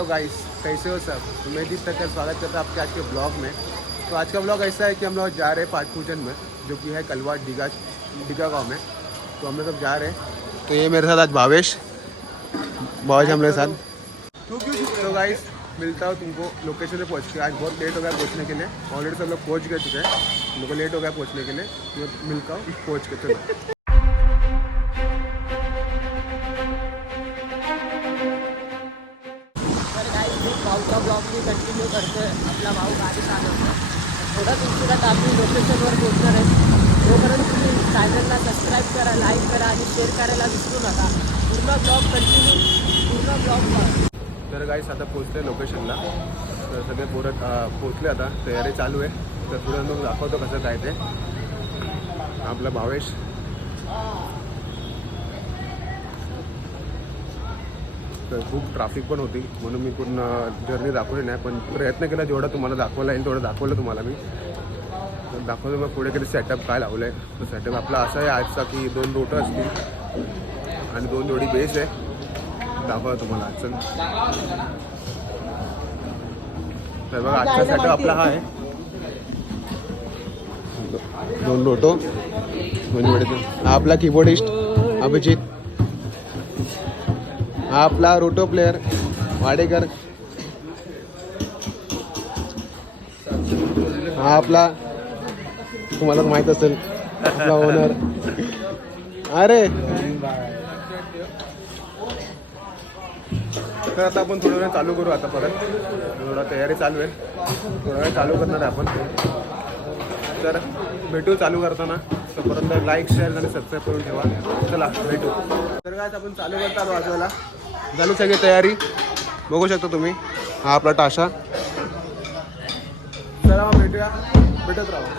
Hello guys, कैसे हो सब। तो मैं जीत तक स्वागत करता हूँ आपके आज के ब्लॉग में। तो आज का ब्लॉग ऐसा है कि हम लोग जा रहे हैं पाठ पूजन में, जो कि है कलवा डिगा गाँव में। तो हम लोग सब जा रहे हैं। तो ये मेरे साथ आज भावेश हमारे साथ। तो गाइस मिलता हूँ तुमको लोकेशन पे पहुँच के। आज बहुत लेट हो गया पहुँचने के लिए, ऑलरेडी सब लोग पहुँच गए चुके हैं, हम लोग को लेट हो गया पहुँचने के लिए। तो मिलता हूँ पहुँच के। चलो भाऊचा ब्लॉग मी कंटिन्यू करतो आहे. आपला भाऊ गाडी चालवतो. थोडंच उशिरात आपण लोकेशनवर पोहोचणार आहे. तोपर्यंत तुम्ही चॅनलला सबस्क्राईब करा, लाईक करा आणि शेअर करायला विसरू नका. पूर्ण ब्लॉग कंटिन्यू, पूर्ण ब्लॉग पहा. तर गाईस आता पोहोचले लोकेशनला. तर सगळे पोरं पोहोचले, आता तयारी चालू आहे. तर पुढे मग दाखवतो कसं काय ते. आपला भावेश तर खूप ट्रॅफिक पण होती, म्हणून मी पूर्ण जर्नी दाखवली नाही, पण प्रयत्न केला जेवढं तुम्हाला दाखवलं येईल तेवढं दाखवलं तुम्हाला मी. दाखवलं मग पुढे कधी सेटअप काय लावलं आहे. तर सेटअप आपला असा आहे आजचा की 2 रोटं असतील आणि 2 जोडी बेस आहे. दाखवलं तुम्हाला आजचं. तर बघा आजचा सेटअप आपला हा आहे. 2 रोटो म्हणजे हा आपला कीबोर्डिस्ट अभिजित, हा आपला रोटो प्लेअर वाडेकर, हा आपला तुम्हाला माहित असेल आपला ओनर. अरे तर आता आपण थोडा वेळ चालू करू. आता परत थोडा तयारी चालू आहे, थोडा वेळ चालू करणार आहे आपण. तर भेटू चालू करताना. तर परत लाईक शेअर आणि सबस्क्राईब करून ठेवा. चला भेटू. तर काय आपण चालू करता वाजवायला झाली सगळी तयारी, बघू शकता तुम्ही. हा आपला टाशा. चला भेटूया, भेटत राहा.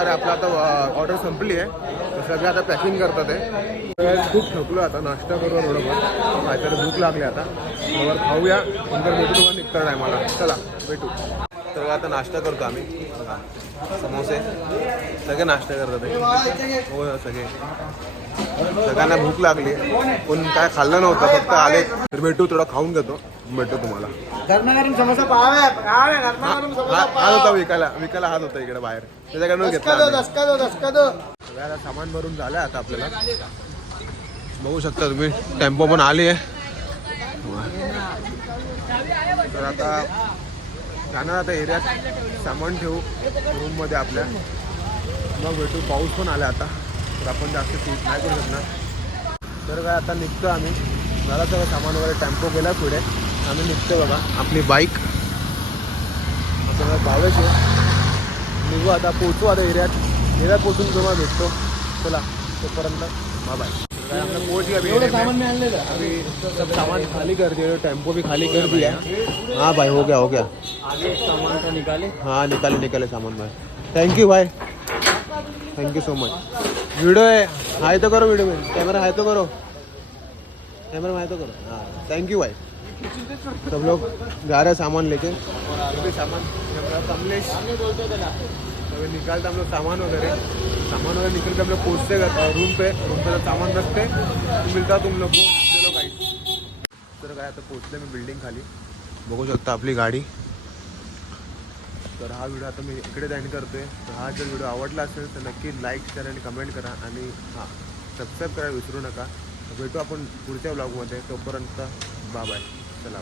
प्रकारे आपलं आता ऑर्डर संपली आहे. तर सगळे आता पॅकिंग करतात आहे. तर खूप थकलो आता, नाश्ता करू थोडंफार, काहीतरी भूक लागली आता. थोडंफार खाऊया, नंतर भेटू तुम्हाला निघतं नाही मला. चला भेटू. तर आता नाश्ता करतो आम्ही. समोसे सगळे नाश्ता करतात आहे. हो सगळे, सगळ्यांना भूक लागली, पण काय खाल्लं नव्हतं, फक्त आले. तर भेटू, थोडं खाऊन घेतो, भेटू तुम्हाला. गरमागरम समोसा पाव आहे. हात होता विकायला हात होता इकडे बाहेर, त्याच्याकडून घेतला. सगळ्याला सामान भरून झालं आता आपल्याला. बघू शकता तुम्ही, टेम्पो पण आली आहे. तर आता जाणार आता एरियात, सामान ठेवू रूममध्ये आपल्या, मग भेटू. पाऊस पण आला आता, तर आपण जास्त शूट नाही करू शकणार. तर काय आता निघतो आम्ही. मला सगळं सामान वगैरे टेम्पो गेला पुढे, आम्ही निघतो बघा. आपली बाईक आपल्याला भावेश आहे. निघू आता, पोचू आता एरियात पोचून तुम्हाला भेटतो. चला तोपर्यंत बाय. काय आपलं पोच गया, सामान मी आणलेलं, अभी सब सामान खाली कर दिया, टेम्पो भी खाली कर दिया. हाँ भाई, हो गया आगे सामान का निकाले. हाँ निकाले सामान भाई. थैंक यू भाई, thank you so much. Video है, हाई तो करो वीडियो में, कैमरा हाई तो करो, कैमरा में हाई तो करो. हाँ थैंक यू भाई. सब लोग जा रहे हैं सामान लेके, और आगे भी सामान कमलेश अभी निकालते हम लोग सामान वगैरह निकल के हम लोग पहुँचते रूम पे सामान रखते, मिलता तुम लोग को. चलो गाइस, तर काय आता पोहोचले मी बिल्डिंग खाली. बघू शकता आपली गाडी. तर हा व्हिडिओ आता मी इकडेच एंड करतोय. तर हा जर व्हिडिओ आवडला असेल तर नक्की लाईक करा आणि कमेंट करा, आणि हां सबस्क्राईब करायला विसरू नका. भेटू आपण पुढच्या ब्लॉगमध्ये. तोपर्यंत बाय. चला.